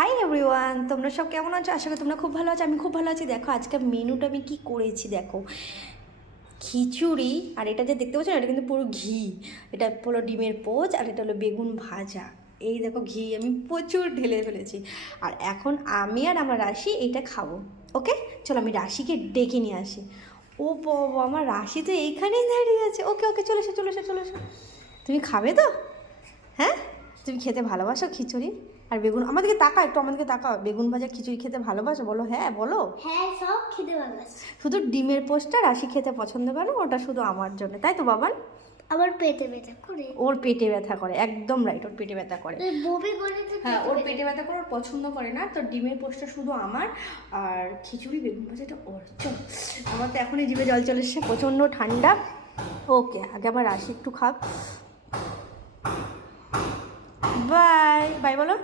Hi everyone, তোমরা সব কেমন আছো? আশা করি তোমরা খুব ভালো আছো। আমি খুব ভালো আছি। দেখো আজকে মেনুটা আমি কি করেছি দেখো। খিচুড়ি, আর এটা যে দেখতে পাচ্ছ এটা কিন্তু পুরো ঘি। এটা হলো ডিমের পোচ, আর এটা হলো বেগুন ভাজা। এই দেখো ঘি আমি প্রচুর ঢেলে ফেলেছি। আর এখন আমি আর আমার রাশি এইটা খাবো। ওকে, চলো আমি রাশিকে ডেকে নিয়ে আসি। ও বাবা, আমার রাশি তো এইখানেই দাঁড়িয়ে আছে। ওকে ওকে, চলে এসো চলে এসো চলে এসো। তুমি খাবে তো? হ্যাঁ, তুমি খেতে ভালোবাসো খিচুড়ি আর বেগুন? আমাদেরকে তাকাও একটু, আমাদেরকে তাকাও। বেগুন ভাজা খিচুড়ি খেতে ভালোবাসো? বলো হ্যাঁ, বলো। হ্যাঁ, সব খেতে ভালোবাসি। শুধু ডিমের পোস্টটা রাশি খেতে পছন্দ করে, ওটা শুধু আমার জন্য, তাই তো বাবান? আবার পেটে ব্যথা করে। ওর পেটে ব্যথা করে, একদম রাইট, ওর পেটে ব্যথা করে। বমি করে তো হ্যাঁ, ওর পেটে ব্যথা করে, ওর পছন্দ করে না। তো ডিমের পোস্টটা শুধু আমার, আর খিচুড়ি বেগুন ভাজাটা ওর। চল, আমার তো এখনই জিভে জল চলে এসছে, প্রচণ্ড ঠান্ডা। ওকে, আগে আমার রাশি একটু খাক। বাই বাই বলো।